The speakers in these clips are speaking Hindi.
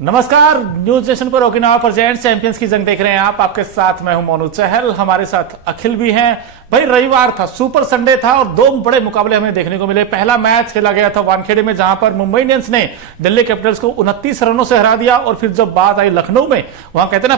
नमस्कार, न्यूज नेशन पर ओकिनावा प्रेजेंट्स चैंपियंस की जंग देख रहे हैं आप। आपके साथ मैं हूं मोनू चहल, हमारे साथ अखिल भी हैं। भाई रविवार था, सुपर संडे था और दो बड़े मुकाबले हमें देखने को मिले। पहला मैच खेला गया था वानखेड़े में, जहां पर मुंबई इंडियंस ने दिल्ली कैपिटल्स को 29 रनों से हरा दिया। और फिर जब बात आई लखनऊ में, वहां कहते हैं ना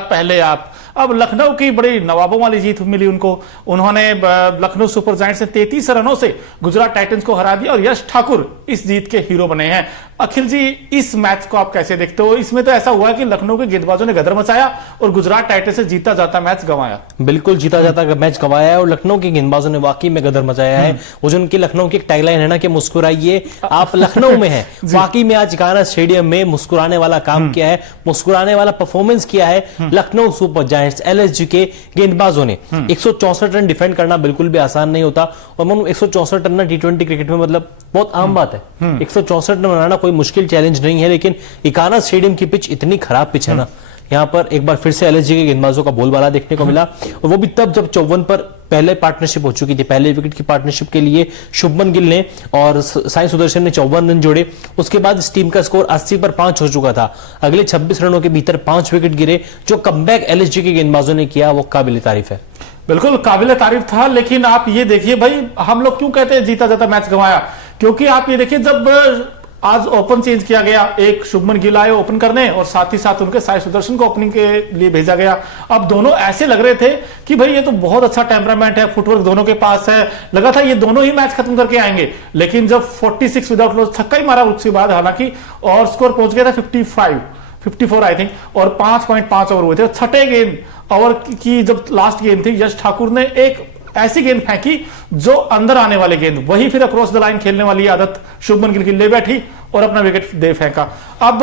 पहले आप। अब लखनऊ की बड़ी नवाबों वाली जीत मिली उनको। उन्होंने लखनऊ सुपर जायंट्स ने 33 रनों से गुजरात टाइटंस को हरा दिया और यश ठाकुर इस जीत के हीरो बने हैं। अखिल जी, इस मैच को आप कैसे देखते हो? इसमें तो ऐसा हुआ कि लखनऊ के गेंदबाजों ने गदर मचाया और गुजरात टाइटंस से जीता जाता मैच गंवाया। बिल्कुल जीता जाता मैच गंवाया है और लखनऊ के गेंदबाजों ने वाकई में गदर मचाया है। वो जो उनकी लखनऊ की एक टैगलाइन है ना कि मुस्कुराइए आप लखनऊ में हैं, वाकई में आज गाना स्टेडियम में मुस्कुराने वाला काम किया है, मुस्कुराने वाला परफॉर्मेंस किया है लखनऊ सुपर जायंट्स एलएसजी के गेंदबाजों ने। 164 रन डिफेंड करना बिल्कुल भी आसान नहीं होता और 164 रन T20 क्रिकेट में मतलब बहुत आम बात है। 164 रन बनाना कोई मुश्किल चैलेंज नहीं है, लेकिन इकाना स्टेडियम की पिच इतनी खराब पिच है ना, यहां पर एक बार फिर से एलएसजी के गेंदबाजों का बोलबाला देखने को मिला। और वो भी तब जब 54 पर पहले पार्टनरशिप हो चुकी थी। पहले विकेट की पार्टनरशिप के लिए शुभमन गिल ने और साई सुदर्शन ने 54 रन जोड़े। उसके बाद इस टीम का स्कोर 80 पर 5 हो चुका था। अगले 26 रनों के भीतर 5 विकेट गिरे। जो कमबैक एलएसजी के गेंदबाजों ने किया वो काबिल तारीफ है। बिल्कुल काबिल तारीफ था, लेकिन आप ये देखिए भाई, हम लोग क्यों कहते हैं जीता जाता मैच गंवाया? क्योंकि आप ये देखिए, जब आज ओपन चेंज किया गया, एक शुभमन गिल आए ओपन करने और साथ ही साथ उनके साई सुदर्शन को ओपनिंग के लिए भेजा गया। अब दोनों ऐसे लग रहे थे कि भाई ये तो बहुत अच्छा टेम्परामेंट है, फुटवर्क दोनों के पास है, लगा था ये दोनों ही मैच खत्म करके आएंगे। लेकिन जब 46 विदाउट लॉस छक्का ही मारा उसके बाद, हालांकि और स्कोर पहुंच गया था 54 आई थिंक, और 5.5 ओवर हुए थे। छठे गेंद ओवर की जब लास्ट गेंद थी, यश ठाकुर ने एक ऐसी गेंद फेंकी जो अंदर आने वाली गेंद, वही फिर अक्रॉस द लाइन खेलने वाली आदत शुभमन गिल की ले बैठी और अपना विकेट दे फेंका। अब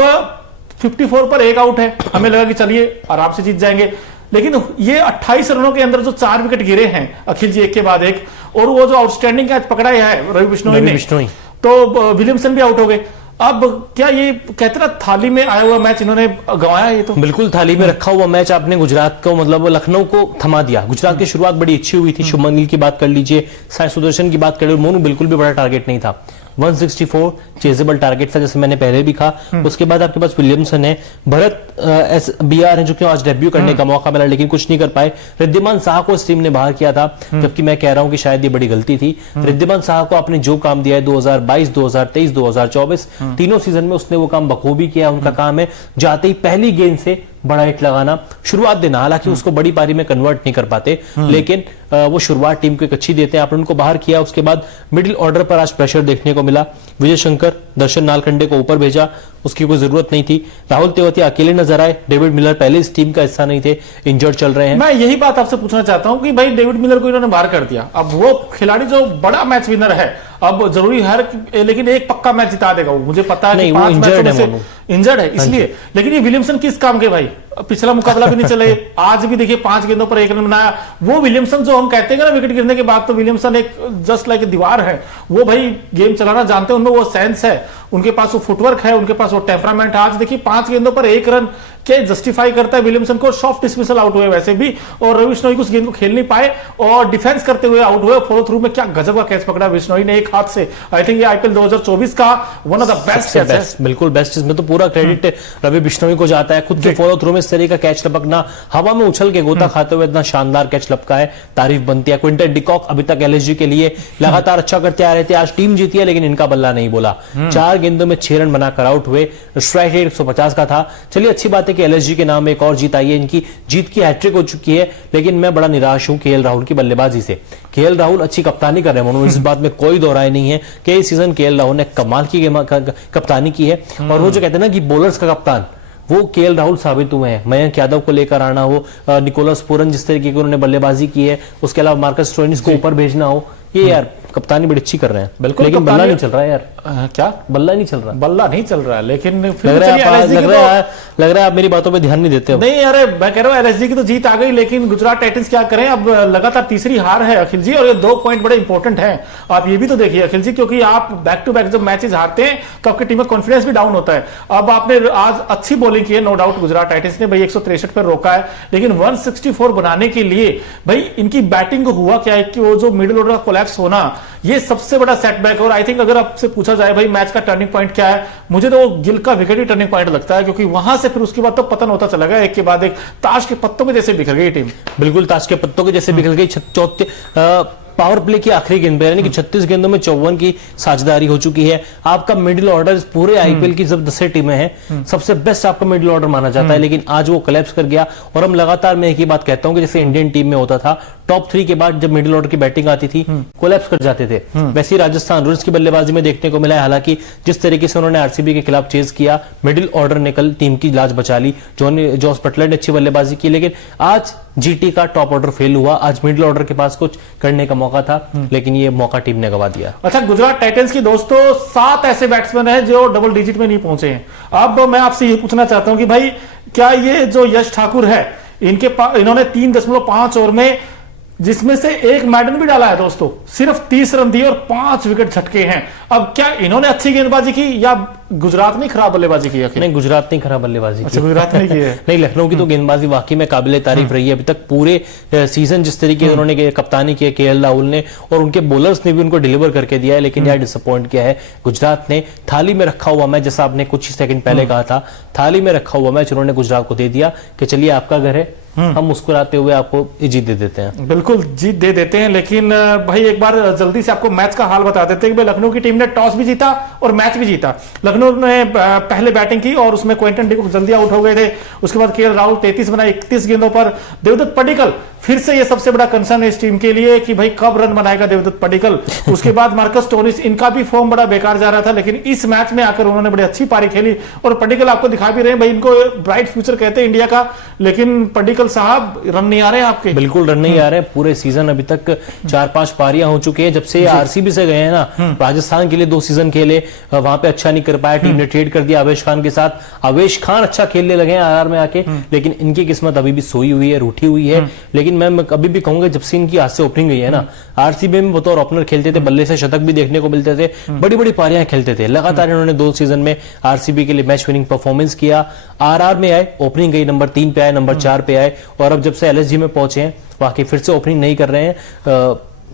54 पर एक आउट है, हमें लगा कि चलिए आराम से जीत जाएंगे। लेकिन ये 28 रनों के अंदर जो 4 विकेट गिरे हैं अखिल जी, एक के बाद एक, और वो जो आउटस्टैंडिंग कैच पकड़ा है रवि बिश्नोई ने, तो विलियमसन भी आउट हो गए। अब क्या ये कहते ना थाली में आया हुआ मैच इन्होंने गंवाया? ये तो बिल्कुल थाली में रखा हुआ मैच आपने गुजरात को, मतलब लखनऊ को थमा दिया। गुजरात की शुरुआत बड़ी अच्छी हुई थी। शुभमन गिल की बात कर लीजिए, साई सुदर्शन की बात कर लीजिए, मोनू बिल्कुल भी बड़ा टारगेट नहीं था। 164 चेजेबल टारगेट था, जैसे मैंने पहले भी कहा। उसके बाद आपके पास विलियमसन है, भरत BR है जो कि आज डेब्यू करने का मौका मिला लेकिन कुछ नहीं कर पाए। रिद्धिमान साहा को इस टीम ने बाहर किया था, जबकि मैं कह रहा हूं कि शायद ये बड़ी गलती थी। रिद्धिमान साहा को आपने जो काम दिया है 2022, 2023, 2024 तीनों सीजन में उसने वो काम बखूबी किया। उनका काम है जाते ही पहली गेंद से बड़ा हिट लगाना, शुरुआत देना। हालांकि उसको बड़ी पारी में कन्वर्ट नहीं कर पाते, लेकिन वो शुरुआत टीम को एक अच्छी देते हैं। आपने उनको बाहर किया। उसके बाद मिडिल ऑर्डर पर आज प्रेशर देखने को मिला। विजय शंकर, दर्शन नालखंडे को ऊपर भेजा, उसकी कोई जरूरत नहीं थी। राहुल तेवतिया अकेले नजर आए। डेविड मिलर पहले इस टीम का हिस्सा नहीं थे, इंजर्ड चल रहे हैं। मैं यही बात आपसे पूछना चाहता हूं कि भाई डेविड मिलर को इन्होंने बाहर कर दिया। अब वो खिलाड़ी जो बड़ा मैच विनर है, अब जरूरी हर, लेकिन एक पक्का मैच जिता देगा वो, मुझे पता है कि 5 मैचों में इंजर्ड है इसलिए। लेकिन ये विलियमसन किस काम के भाई? पिछला मुकाबला भी नहीं चले, आज भी देखिए 5 गेंदों पर 1 रन बनाया। वो विलियमसन जो हम कहते हैं ना विकेट गिरने के बाद, तो विलियमसन एक जस्ट लाइक दीवार है। वो भाई गेम चलाना जानते हैं, उनमें वो सेंस है, उनके पास वो फुटवर्क है, उनके पास वो टेम्परामेंट है। आज देखिए 5 गेंदों पर 1 रन क्या जस्टिफाई करता है विलियमसन को? सॉफ्ट डिसमिसल आउट हुए वैसे भी, और रवि बिश्नोई को उस गेंद को खेल नहीं पाए और डिफेंस करते हुए आउट हुए। फॉलो थ्रू में क्या गजब का कैच पकड़ा बिश्नोई ने एक हाथ से। आई थिंक ये आईपीएल 2024 का one of the best catch है। बिल्कुल बेस्ट, इसमें तो पूरा क्रेडिट रवि बिश्नोई को जाता है। खुद के फॉलो थ्रू में इस तरह का कैच लपकना, हवा में उछल के गोता खाते हुए इतना शानदार कैच लपका है, तारीफ बनती है। क्विंटन डिकॉक अभी तक एलएसजी के लिए लगातार अच्छा करते आ रहे थे। आज टीम जीती है लेकिन इनका बल्ला नहीं बोला। 4 गेंदों में 6 रन बनाकर आउट हुए। स्ट्राइक रेट 150 का था। चलिए अच्छी बात है कि एलएसजी के नाम एक और जीत आई है। इनकी जीत की हैट्रिक हो चुकी है, लेकिन मैं बड़ा निराश हूं केएल राहुल की बल्लेबाजी से। केएल राहुल अच्छी कप्तानी कर रहे हैं, इस बात में कोई दो राय नहीं है कि इस सीजन केएल राहुल ने कमाल की कप्तानी की है। और वो जो कहते हैं ना कि बॉलर्स का कप्तान, वो केएल राहुल साबित हुए हैं। मयंक यादव को लेकर आना हो, निकोलस पूरन जिस तरीके की उन्होंने बल्लेबाजी की है, उसके अलावा मार्कस स्टोइनिस को ऊपर भेजना हो, ये यार कप्तानी बड़ी अच्छी कर रहे हैं। बिल्कुल, लेकिन बल्ला नहीं चल रहा है यार। क्या बल्ला नहीं चल रहा? बल्ला नहीं चल रहा है, लेकिन फिर लग रहा है आप मेरी बातों पे ध्यान नहीं देते हो। नहीं, अरे मैं कह रहा हूँ एलएसजी की तो जीत आ गई, लेकिन गुजरात टाइटंस क्या करें? अब लगातार तीसरी हार है अखिल जी, और ये 2 पॉइंट बड़े इंपॉर्टेंट हैं। आप ये भी तो देखिए अखिल जी, क्योंकि आप बैक टू बैक जब मैचेस हारते हैं तो आपकी टीम में कॉन्फिडेंस भी डाउन होता है। अब आपने आज अच्छी बॉलिंग की है, नो डाउट गुजरात टाइटंस ने भाई 163 पर रोका है, लेकिन 164 बनाने के लिए भाई इनकी बैटिंग को हुआ क्या है कि वो जो मिडिल ऑर्डर का कोलैप्स होना, ये सबसे बड़ा सेटबैक। और आई थिंक अगर आपसे पूछा जाए भाई मैच का टर्निंग पॉइंट क्या है, मुझे तो गिल का विकेट ही टर्निंग पॉइंट लगता है, क्योंकि वहां से फिर उसके बाद तो पतन होता चला गया, एक के बाद एक ताश के पत्तों के जैसे बिखर गई टीम। बिल्कुल ताश के पत्तों के जैसे बिखर गई। पावर प्ले की आखिरी गेंद पे यानी कि 36 गेंदों में 54 की साझेदारी हो चुकी है। आपका मिडिल ऑर्डर पूरे आईपीएल की जब 10 टीमें हैं सबसे बेस्ट आपका मिडिल ऑर्डर माना जाता है, लेकिन आज वो कोलैप्स कर गया। और हम लगातार मैं एक ही बात कहता हूं कि जैसे इंडियन टीम में होता था टॉप 3 के बाद जब मिडिल ऑर्डर की बैटिंग आती थी कोलैप्स कर जाते थे, वैसे ही राजस्थान रॉयल्स की बल्लेबाजी में देखने को मिला है। हालांकि जिस तरीके से उन्होंने आरसीबी के खिलाफ चेज किया, मिडिल ऑर्डर ने कल टीम की लाज बचा ली। जॉस बटलर ने अच्छी बल्लेबाजी की, लेकिन आज जीटी का टॉप ऑर्डर फेल हुआ। आज मिडिल ऑर्डर के पास कुछ करने का मौका था, लेकिन ये मौका टीम ने गवा दिया। अच्छा, गुजरात टाइटंस की दोस्तों 7 ऐसे बैट्समैन हैं जो डबल डिजिट में नहीं पहुंचे हैं। अब मैं आपसे ये पूछना चाहता हूं कि भाई क्या ये जो यश ठाकुर है, इन्होंने 3.5 ओवर में जिसमें से एक मैडन भी डाला है दोस्तों, सिर्फ 30 रन दिए और 5 विकेट झटके हैं। अब क्या इन्होंने अच्छी गेंदबाजी की या गुजरात ने खराब बल्लेबाजी की? नहीं, गुजरात ने खराब बल्लेबाजी की। अच्छा, गुजरात ने की है। नहीं, लखनऊ की तो गेंदबाजी वाकई में काबिले तारीफ रही है अभी तक पूरे सीजन। जिस तरीके से उन्होंने कप्तानी की केएल राहुल ने और उनके बॉलर्स ने भी उनको डिलीवर करके दिया है, लेकिन यार डिसअपॉइंट किया है गुजरात ने। थाली में रखा हुआ मैच, जैसा आपने कुछ ही सेकंड पहले कहा था, थाली में रखा हुआ मैच उन्होंने गुजरात को दे दिया कि चलिए आपका घर है, हम मुस्कुराते हुए आपको जीत दे देते हैं। बिल्कुल जीत दे देते हैं, लेकिन भाई एक बार जल्दी से आपको मैच का हाल बता देते हैं कि लखनऊ की टीम ने टॉस भी जीता और मैच भी जीता। लखनऊ ने पहले बैटिंग की और उसमें क्विंटन डिकॉक जल्दी आउट हो गए थे। उसके बाद केएल राहुल 33 बनाए 31 गेंदों पर। देवदत्त पडिक्कल फिर से ये सबसे बड़ा कंसर्न है इस टीम के लिए कि भाई कब रन बनाएगा देवदत्त पडिक्कल। उसके बाद मार्कस स्टोनिस, इनका भी फॉर्म बड़ा बेकार जा रहा था, लेकिन इस मैच में आकर उन्होंने बड़ी अच्छी पारी खेली। और पडिक्कल आपको दिखा भी रहे हैं भाई, इनको ब्राइट फ्यूचर कहते हैं इंडिया का, लेकिन पडिक्कल साहब रन नहीं आ रहे हैं आपके। बिल्कुल रन नहीं आ रहे हैं। पूरे सीजन अभी तक 4-5 पारियां हो चुकी है जब से आरसीबी से गए हैं ना। राजस्थान के लिए 2 सीजन खेले, वहां पे अच्छा नहीं कर पाया, टीम ने ट्रेड कर दिया आवेश खान के साथ। आवेश खान अच्छा खेलने लगे हैं आरआर में आके, लेकिन इनकी किस्मत अभी भी सोई हुई है, रूठी हुई है। लेकिन मैं अभी भी कहूंगा जब से इनकी हाथ से ओपनिंग गई है ना, आरसीबी में बतौर ओपनर खेलते थे, बल्ले से शतक भी देखने को मिलते थे, बड़ी बड़ी पारियां खेलते थे। लगातार इन्होंने 2 सीजन में आरसीबी के लिए मैच विनिंग परफॉर्मेंस किया। आरआर में आए, ओपनिंग गई, नंबर 3 पे आए, नंबर 4 पे आए, और अब जब से एलएसजी में पहुंचे हैं वाकई फिर से ओपनिंग नहीं कर रहे हैं।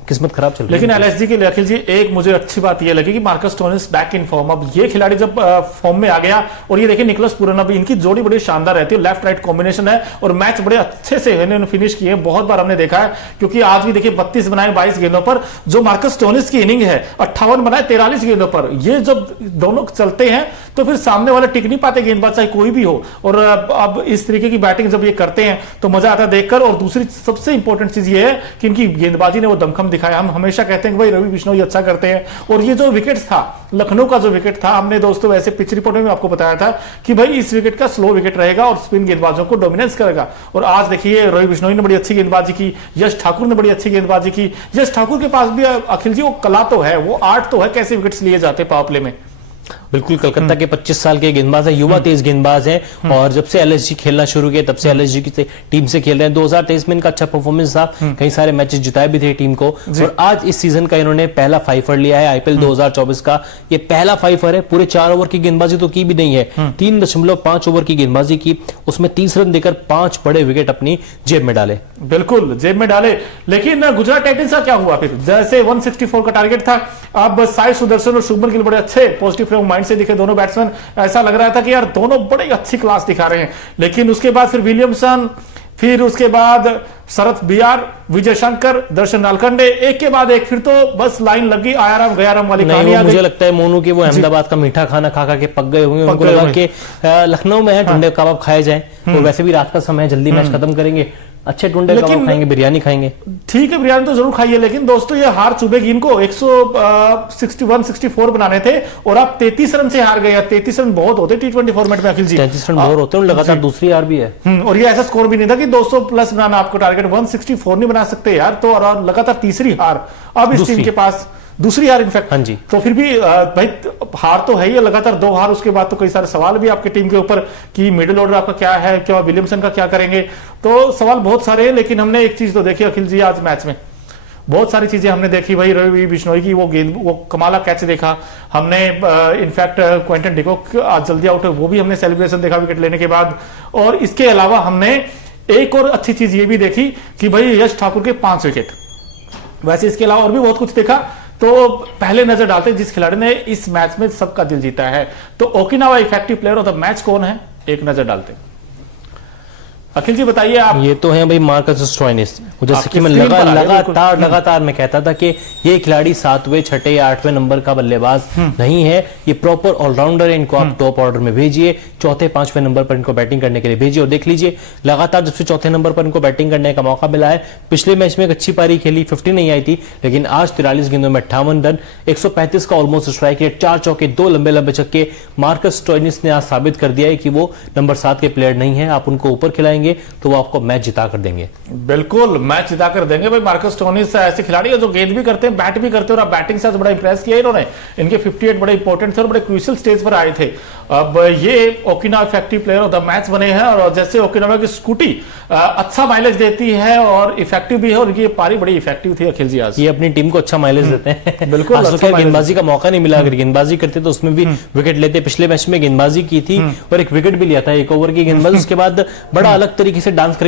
किस्मत खराब चल रही है। लेकिन एलएसजी के लिए अखिल जी एक मुझे अच्छी बात यह लगी कि Marcus Stoinis back in form. अब ये खिलाड़ी जब फॉर्म में आ गया, और ये देखिए निकोलस पूरन, अभी इनकी जोड़ी बड़ी शानदार रहती है, लेफ्ट राइट कॉम्बिनेशन है, और मैच बड़े अच्छे से इन्होंने फिनिश किए। बहुत बार हमने देखा है, क्योंकि आज भी देखिए 32 बनाए 22 गेंदों पर। जो मार्कस स्टोनिस की इनिंग है 58 बनाए 43 गेंदों पर। ये जब दोनों चलते हैं तो फिर सामने वाले टिक नहीं पाते गेंदबाज, चाहे कोई भी हो। और अब इस तरीके की बैटिंग जब ये करते हैं तो मजा आता है देखकर। और दूसरी सबसे इंपॉर्टेंट चीज ये है कि इनकी गेंदबाजी ने वो दमखम दिखाया। हम हमेशा कहते हैं कि भाई रवि बिश्नोई अच्छा करते हैं, और ये जो विकेट था लखनऊ का, जो विकेट था, हमने दोस्तों वैसे पिच रिपोर्ट में आपको बताया था कि भाई इस विकेट का स्लो विकेट रहेगा और स्पिन गेंदबाजों को डोमिनेंस करेगा। और आज देखिए रवि बिश्नोई ने बड़ी अच्छी गेंदबाजी की, यश ठाकुर ने बड़ी अच्छी गेंदबाजी की। यश ठाकुर के पास भी अखिल जी वो कला तो है, वो आर्ट तो है, कैसे विकेट्स लिए जाते पावर प्ले में। बिल्कुल, कलकत्ता के 25 साल के गेंदबाज है, युवा तेज गेंदबाज हैं, और जब से एलएसजी खेलना शुरू किया तब से एलएसजी की टीम से खेल रहे हैं। 2023 में इनका अच्छा परफॉर्मेंस था, कई सारे मैचेस जिताए भी थे टीम को, और आज इस सीजन का इन्होंने पहला 5 लिया है आईपीएल 2024 का। ये पहला 5 है। पूरे 4 ओवर की गेंदबाजी तो की भी नहीं है, 3.5 ओवर की गेंदबाजी की, उसमें 30 रन देकर 5 बड़े विकेट अपनी जेब में डाले। बिल्कुल जेब में डाले। लेकिन गुजरात टाइटंस का क्या हुआ फिर? जैसे 164 का टारगेट था, अब साई सुदर्शन और शुभमन गिल बड़े अच्छे पॉजिटिव फ्रेम माइंड से दिखे दोनों बैट्समैन। ऐसा लग रहा था कि यार दोनों बड़े अच्छी क्लास दिखा रहे हैं। लेकिन उसके बाद फिर विलियमसन, फिर उसके बाद शरद बियार, विजय शंकर, दर्शन नालकंडे, एक के बाद एक फिर तो बस लाइन लगी आयाराम गयाराम वाली कहानी आ गई। मुझे लगता है मोनू के वो अहमदाबाद का मीठा खाना खा खा के पक गए होंगे। उनको लगा कि लखनऊ में है टुंडे कबाब खाए जाएं, और वैसे भी रात का समय है, जल्दी मैच खत्म करेंगे, अच्छे टुंडे कबाब खाएंगे, बिरयानी खाएंगे। ठीक है, बिरयानी तो जरूर खाइए, लेकिन दोस्तों ये हार चुभेगी इनको। 164 बनाने थे और आप 33 रन से हार गए। 33 रन बहुत होते T20 फॉर्मेट में अखिल जी, 33 रन बहुत होते हैं, लगातार दूसरी हार भी है। और ये ऐसा स्कोर भी नहीं था कि 200 प्लस बनाना आपको टारगेट, 164 नहीं बना सकते यार। तो और लगातार तीसरी हार अब इस टीम के पास, दूसरी हार इनफैक्ट। हाँ जी, तो फिर भी भाई हार तो है ही, लगातार 2 हार। उसके बाद तो कई सारे सवाल भी आपकी टीम के ऊपर कि मिडिल ऑर्डर आपका क्या है, क्या विलियमसन का क्या करेंगे। तो सवाल बहुत सारे हैं, लेकिन हमने एक चीज तो देखी अखिल जी आज मैच में, बहुत सारी चीजें हमने देखी भाई। रवि बिश्नोई की वो गेंद, वो कमाला कैच देखा हमने। इनफैक्ट क्विंटन डिकॉक आज जल्दी आउट है, वो भी हमने सेलिब्रेशन देखा विकेट लेने के बाद। और इसके अलावा हमने एक और अच्छी चीज ये भी देखी कि भाई यश ठाकुर के 5 विकेट, वैसे इसके अलावा और भी बहुत कुछ देखा। तो पहले नजर डालते हैं जिस खिलाड़ी ने इस मैच में सबका दिल जीता है, तो Okinawa effective player of the match कौन है, एक नजर डालते हैं। अखिल जी बताइए आप। ये तो है भाई मार्कस स्टोइनिस। जैसे आपकी कि मैं स्क्रीन पर आ रही है, लगातार मैं कहता था कि ये खिलाड़ी 7वें 6ठे या 8वें नंबर का बल्लेबाज नहीं है, ये प्रॉपर ऑलराउंडर है। इनको आप टॉप ऑर्डर में भेजिए, 4थे 5वें नंबर पर इनको बैटिंग करने के लिए भेजिए और देख लीजिए लगातार जब से 4थे नंबर पर इनको बैटिंग करने का मौका मिला है। पिछले मैच में एक अच्छी पारी खेली, 50 नहीं आई थी, लेकिन आज 43 गेंदों में 58 रन, 135 का ऑलमोस्ट स्ट्राइक रेट, 4 चौके 2 लंबे लंबे छक्के। मार्कस स्टोइनिस ने आज साबित कर दिया है कि वो नंबर 7 के प्लेयर नहीं है। आप उनको ऊपर खिलाएंगे तो वो आपको मैच जिता कर देंगे। बिल्कुल मैच जिता कर देंगे भाई। मार्कस स्टोइनिस ऐसे खिलाड़ी है जो गेंद भी करते हैं, बैट भी करते हैं, और बैटिंग से बड़ा इंप्रेस किया इन्होंने। इनके 58 बड़े इंपॉर्टेंट थे और बड़े क्रूशियल स्टेज पर आए थे। अब ये Okinawa effective player of the match बने हैं, और जैसे ओकिनावा की स्कूटी अच्छा माइलेज देती है और इफेक्टिव भी है, और ये पारी बड़ी इफेक्टिव थी अखिल जी आज। ये अपनी टीम को अच्छा माइलेज देते हैं। बिल्कुल आज तो अच्छा क्या गेंदबाजी का मौका नहीं मिला, अगर गेंदबाजी करते तो उसमें भी विकेट लेते। पिछले मैच में गेंदबाजी की थी और एक विकेट भी लिया था, 1 ओवर की गेंदबाजी, उसके बाद बड़ा अलग तरीके से डांस करके